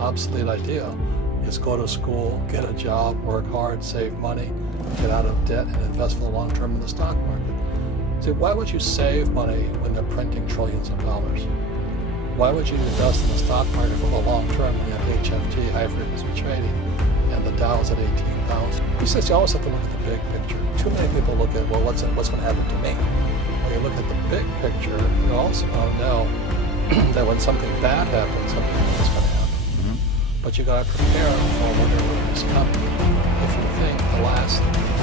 obsolete idea is go to school, get a job, work hard, save money, get out of debt, and invest for the long term in the stock market. See, why would you save money when they're printing trillions of dollars? Why would you invest in the stock market for the long term when you have HFT, high frequency trading, and the Dow's at 18,000? He says you always have to look at the big picture. Too many people look at, well, what's going to happen to me? When you look at the big picture, you also know that when something bad happens, something good is going to happen. Mm-hmm. But you got to prepare for whatever is coming. If you think the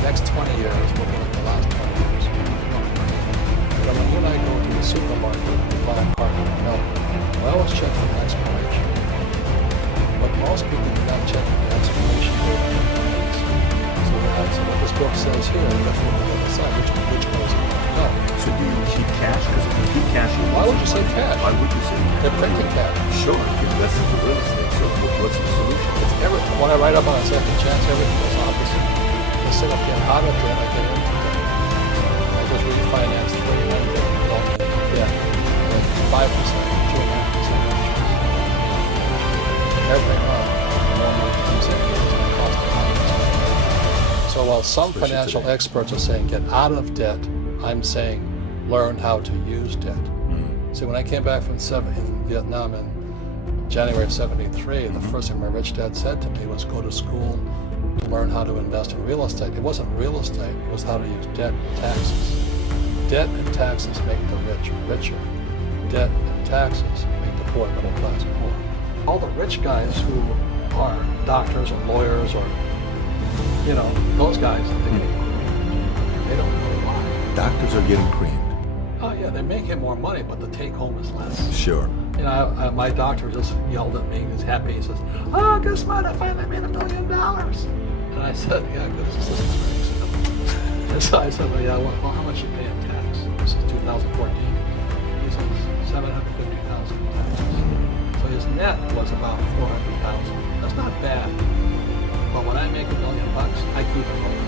next 20 years will be like the last 20 years, no. But when you and I go to the supermarket and buy a carton of milk, we always check for the expiration date. But most people do not check for the expiration date of their plans. So what this book says here, you have to look on the other side, which goes in. No. So do you keep cash? Because if you keep cash, why would you say cash? Why would you say cash? They're printing cash. Sure, you invest into real estate. So what's the solution? When I write up on a second chance, everything goes opposite. Instead of getting out of debt, I get into debt. I just refinanced 3 million debt. 5%, 2.5% interest. Every month, more money comes in. It's going to cost a lot. So while some financial experts are saying get out of debt, I'm saying learn how to use debt. Mm. See, when I came back from in Vietnam in January of '73, the first thing my rich dad said to me was go to school to learn how to invest in real estate. It wasn't real estate, it was how to use debt and taxes. Debt and taxes make the rich richer. Debt and taxes make the poor middle class poor. All the rich guys who are doctors or lawyers or, those guys, they don't know why. Doctors are getting creamed. Oh yeah, they're making more money, but the take home is less. Sure. My doctor just yelled at me. He's happy. He says, "Oh, guess what? I finally made $1 million." And I said, "Yeah, good. This is very expensive." And so I said, "Well, how much you pay in tax?" This is 2014. He says, $750,000 in taxes. So his net was about $400,000. That's not bad. But when I make $1 million, I keep $1 million.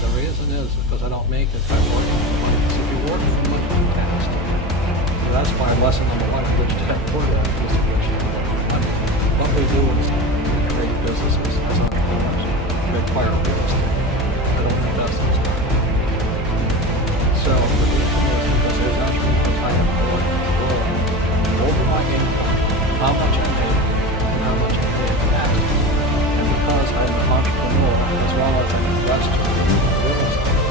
The reason is because I don't make it by working for money. So if you work for money, you're taxed. So that's why lesson number 1 in rich dad poor dad is to rich dad work for money. What we do is we create businesses as entrepreneurs. We acquire real estate. I don't invest in stock. So the reason is because as entrepreneurs, I have more control over my income, how much I make, and how much I pay in tax. And because I'm an entrepreneur as well as an investor in real estate,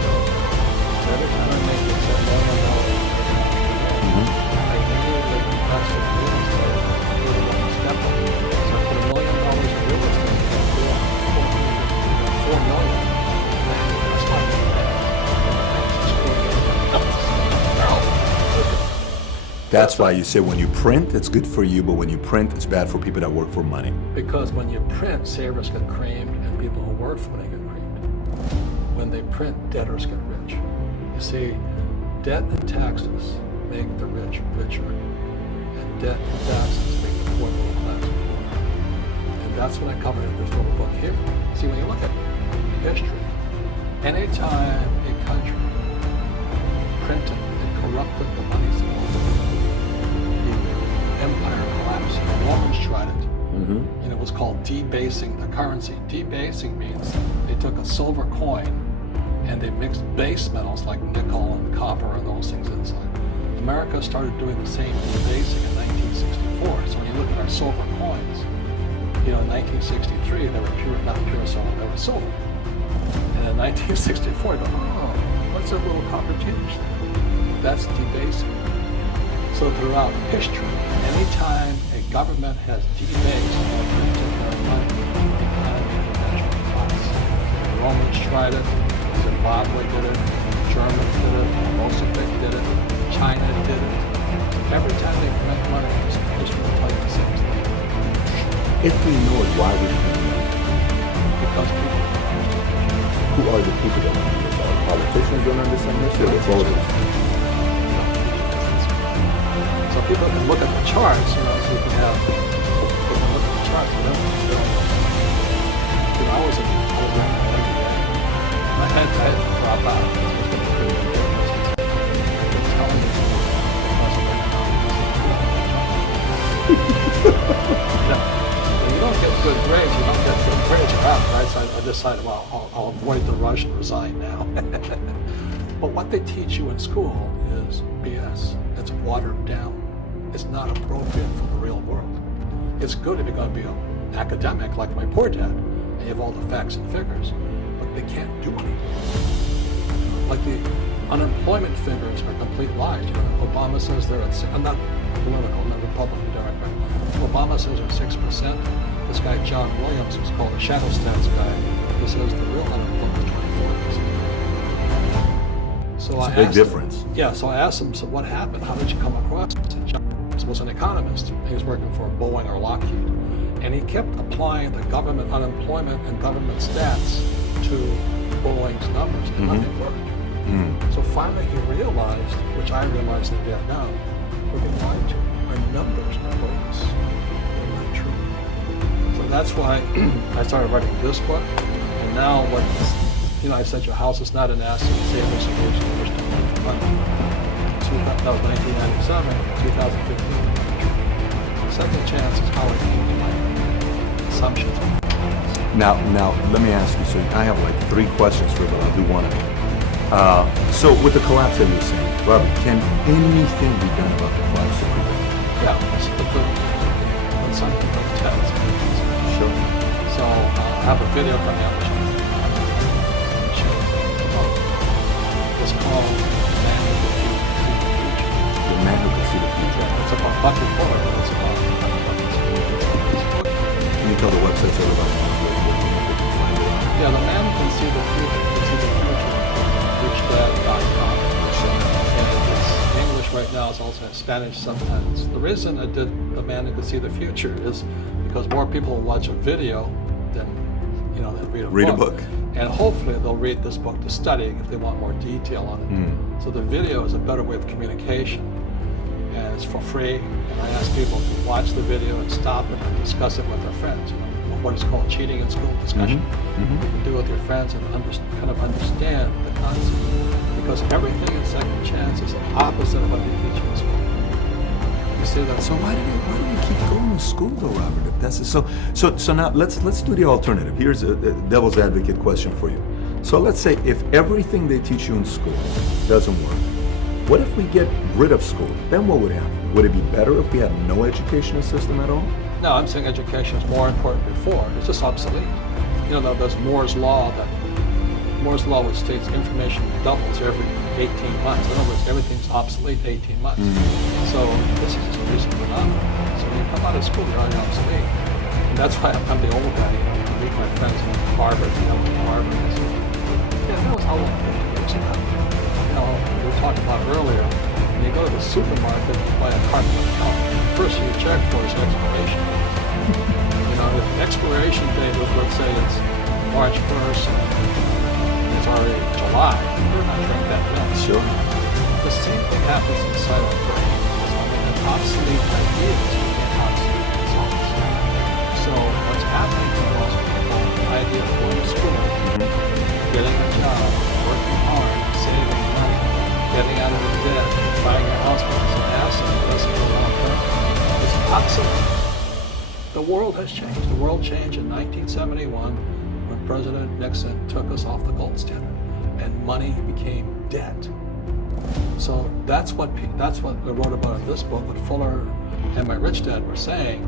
so every time I make it $1 million, I immediately invest in real estate through the one step up. So I put $1 million in real estate, $4 million. That's not bad. That's why you say when you print, it's good for you, but when you print, it's bad for people that work for money. Because when you print, savers get creamed, and people who work for money get creamed. When they print, debtors get rich. You see, debt and taxes make the rich richer, and debt and taxes make the poor middle class poor. And that's what I covered in this little book here. See, when you look at history, anytime a country printed and corrupted the money supply, empire collapsed. The Romans tried it, and it was called debasing the currency. Debasing means they took a silver coin and they mixed base metals like nickel and copper and those things inside. America started doing the same debasing in 1964. So when you look at our silver coins, in 1963 they were not pure silver, they were silver. And in 1964, you go, oh, what's that little copper tinge there? That's debasing. So throughout history, anytime a government has debased or printed their money, the economy eventually collapses. The Romans tried it, Zimbabwe did it, Germans did it, Mossack did it, China did it. Every time they print money, history will tell you the same thing. If we know it, why we print money? Because people don't understand. Who are the people that don't understand? Politicians don't understand this, or the voters? So people can look at the charts, so you can look at the charts. I was learning every day. My head dropped out. It's telling me I decided, well, I'll avoid the rush and resign now. But what they teach you in school is BS. It's watered down. It's not appropriate for the real world. It's good if you're going to be an academic like my poor dad, and you have all the facts and figures, but they can't do anything. Like the unemployment figures are complete lies. You know, Obama says they're at, I'm not political, I'm not Republican, Democrat. Obama says they're 6%. This guy, John Williams, who's called a shadow stats guy, he says the real unemployment is 24%. So it's a big difference. So I asked him, so what happened? How did you come across it? And John was an economist. He was working for Boeing or Lockheed. And he kept applying the government unemployment and government stats to Boeing's numbers, and nothing worked. So finally he realized, which I realized in Vietnam, we're being lied to. Our numbers are bogus. They're not true. So that's why I started writing this book. And now I said your house is not an asset, save a solution, you wish to make for money. That was 1997, 2015. Second chance is how I came to my assumptions. Now, let me ask you, so I have like 3 questions for you, but I'll do one of them. So with the collapse that you're saying, Robert, can anything be done about the collapse of the world? Yeah, when something goes tense. Sure. So I have a video coming out which it's called The Man Who Can See the Future. It's about Bucky Fuller, but it's about Can you tell the website so about where they can find it? Yeah, The Man Who Can See the Future. RichDad.com. And it's English right now. It's also Spanish subtitles. The reason I did The Man Who Can See the Future is because more people will watch a video than read a book. And hopefully they'll read this book to study if they want more detail on it. So the video is a better way of communication, and it's for free. And I ask people to watch the video and stop it and discuss it with their friends. What is called cheating in school discussion. You can do it with your friends and kind of understand the concept, because everything in second chance is the opposite of what they teach in school. You see that? So why do we keep going to school though, Robert? If that's so now let's do the alternative. Here's a devil's advocate question for you. So let's say if everything they teach you in school doesn't work, what if we get rid of school? Then what would happen? Would it be better if we had no educational system at all? No, I'm saying education is more important before. It's just obsolete. There's Moore's Law, which states information doubles every 18 months. In other words, everything's obsolete 18 months. So this is just a recent phenomenon. So when you come out of school, you're already obsolete. And that's why I'm the old guy. I meet my friends in Harvard, Harvard. I say, yeah, that was how long 50 years ago. We were talking about earlier. When you go to the supermarket and buy a carton of milk, first you check for is expiration. If the expiration date was, let's say it's March 1st and it's already July, you're not drinking that milk. Sure. The same thing happens inside our brain. An obsolete ideas become obsolete results. So what's happening to most people, the idea of going to school, getting a job, working hard, saving money, getting out of debt, buying a house with an asset, investing for long term, is obsolete. The world has changed. The world changed in 1971 when President Nixon took us off the gold standard and money became debt. So that's what I wrote about in this book. What Fuller and my rich dad were saying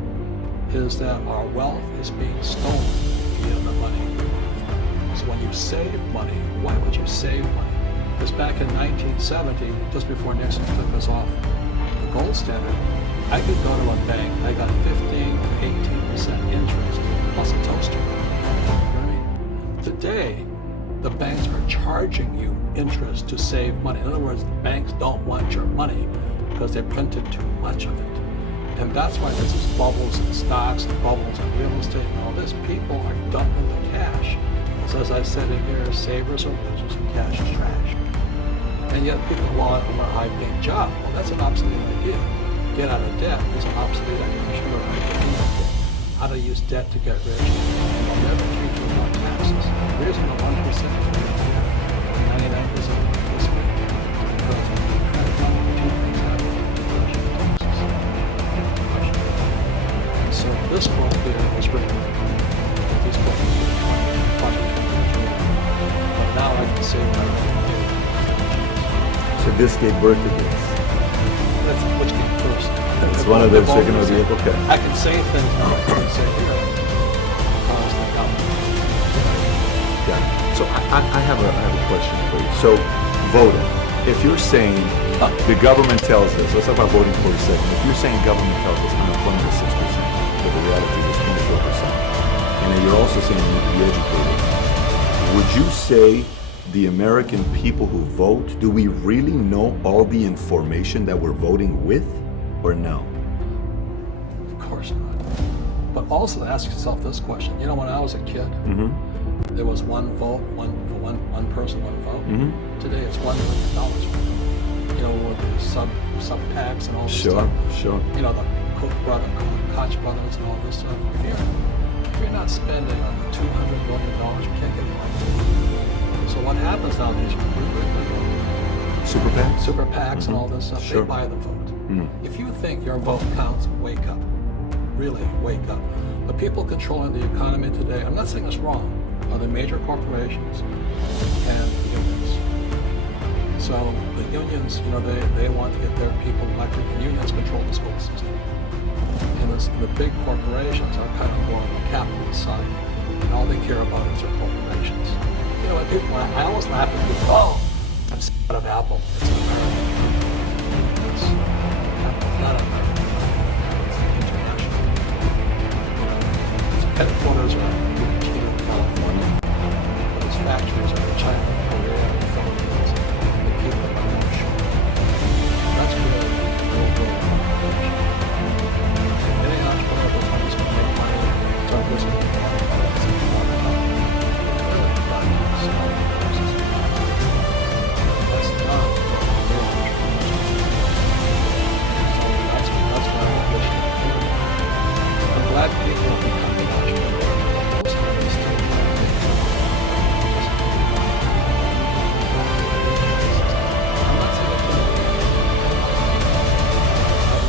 is that our wealth is being stolen via the money. So when you save money, why would you save money? Because back in 1970, just before Nixon took us off the gold standard, I could go to a bank, I got 15 to 18% interest plus a toaster. You know what I mean? Today, the banks are charging you interest to save money. In other words, the banks don't want your money because they printed too much of it. And that's why there's these bubbles in stocks and bubbles in real estate and all this. People are dumping the cash. Because as I said in here, savers are losers and cash is trash. And yet people want a high-paying job. Well, that's an obsolete idea. Get out of debt is an obsolete idea. Sure, I get out of debt. How to use debt to get rich. And they'll never teach you about taxes. The reason the 1% is 99% of this way. Because when you have money, two things happen. Inflation and taxes. And so this book here was written. This book was written 25 this gave birth to this. That's which came first. It's one of those chicken or the egg. Okay. I can say things now. I can say here. Cause the company. Yeah. So I have a question for you. So voting. If you're saying the government tells us, let's talk about voting for a second. If you're saying government tells us unemployment is 6%, but the reality is 24%, and then you're also saying you need to be educated, would you say the American people who vote, do we really know all the information that we're voting with, or no? Of course not. But also ask yourself this question. You know, when I was a kid, there was one vote, one person, one vote. Today it's $1 million one vote. You know, with the sub PACs and all this stuff. Sure. You know, the Koch brothers and all this stuff. If you're not spending on the $200 billion, you can't get elected. So what happens now? These Super PACs? Super PACs and all this stuff, Sure. they buy the vote. If you think your vote counts, wake up. Really, wake up. The people controlling the economy today, I'm not saying it's wrong, are the major corporations and the unions. So the unions, you know, they want to get their people elected. The unions control the school system. And the big corporations are kind of more on the capitalist side. And all they care about is their corporations. You know, I always laugh at people, oh, I'm sick of Apple. It's an American. It's not American. It's international. Its headquarters are in California, but its factories are in China, Korea, and the Philippines. They keep them on offshore. That's really real corporation. And any entrepreneur that wants to make money, start listening to products and really got to start business. That's not real entrepreneurship. So that's why I wish I could. I'm glad people are becoming entrepreneurs. Most of them still don't make I'm not saying it's bad.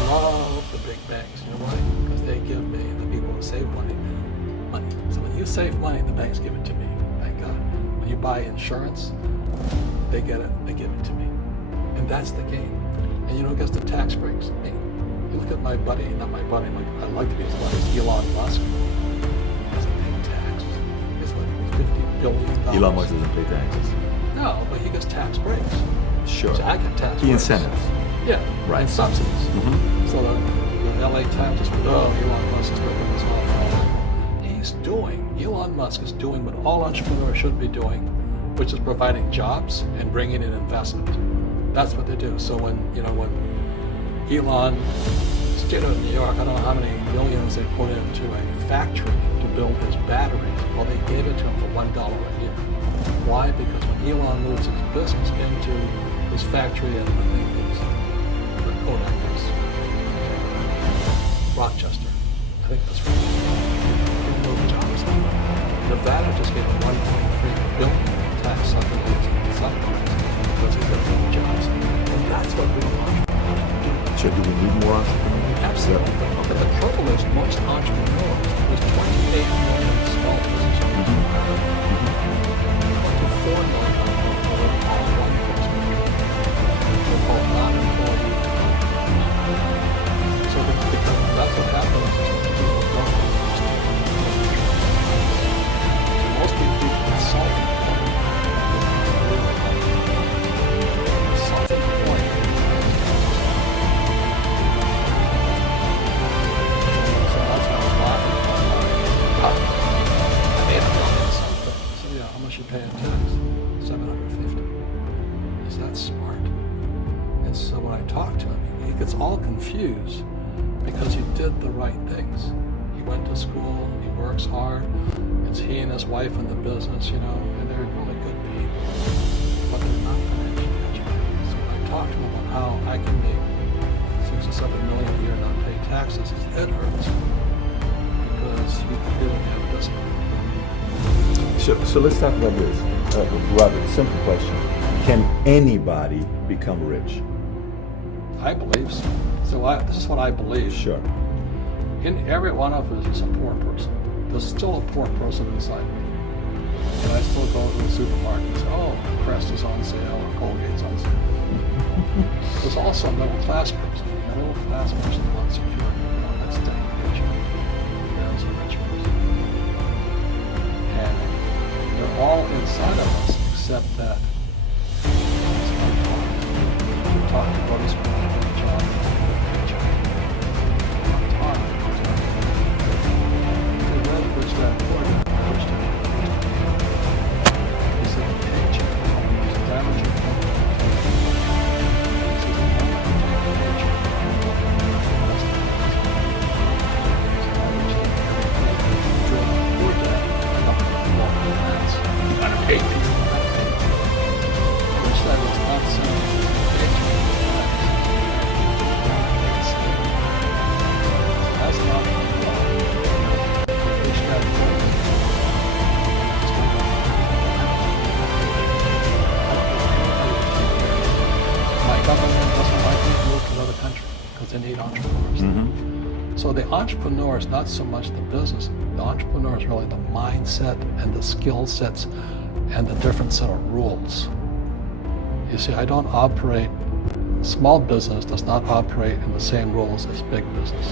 I love the big banks. You know why? Because they give me, the people who save money. So when you save money, the banks give it to me. Thank God. When you buy insurance, they get it, they give it to me. And that's the game. And you know who gets the tax breaks? Me. You look at my buddy, not my buddy, I'd like to be his buddy, Elon Musk. He doesn't pay tax. It's like $50 billion. Elon Musk doesn't pay taxes. No, but he gets tax breaks. Sure. So I get tax The breaks. incentives. Yeah, Right. and subsidies. So the LA Times just went, oh, Elon Musk is ripping us off. Elon Musk is doing what all entrepreneurs should be doing, which is providing jobs and bringing in investment. That's what they do. So when Elon, state of New York, I don't know how many millions they put into a factory to build his batteries. Well, they gave it to him for $1 a year. Why? Because when Elon moves his business into his factory in, I think it's Kodak is Rochester. I think that's right. Jobs. Nevada just gave him $1.3 billion in tax supplements because he's got more jobs. And that's what real entrepreneurs do. So do we need more entrepreneurs? Absolutely. But the trouble is most entrepreneurs, there's 28 million small business owners in America. 24 million of them are what we call one person. They're called non-employee entrepreneurs. So because that's what happens is that people don't understand. Most people self-employed. Self-employed. So that's what I was laughing about. I made $1 million something. I said, yeah, how much you pay in tax? $750. Is that smart? And so when I talk to him, he gets all confused because he did the right things. He went to school, he works hard. It's he and his wife in the business, you know, and they're really good people, but they're not financially educated. So when I talk to him about how I can make $6 or $7 million a year and not pay taxes, his head hurts because he didn't have discipline. So let's talk about this. Robert, simple question. Can anybody become rich? I believe so. So this is what I believe. Sure. In every one of us is a poor person. There's still a poor person inside me. And I still go to the supermarket and say, oh, Crest is on sale or Colgate's on sale. There's also a middle class person. The middle class person wants security. That's steady paycheck. There's a rich person. And they're all inside of us except that it's not hard. You talk to buddies who have a job, paycheck. It's hard. If you read Rich Dad Poor Dad, Rich Dad, he said the paycheck is damaging. They need entrepreneurs. So the entrepreneur is not so much the business. The entrepreneur is really the mindset and the skill sets and the different set of rules. You see, I don't operate, small business does not operate in the same rules as big business.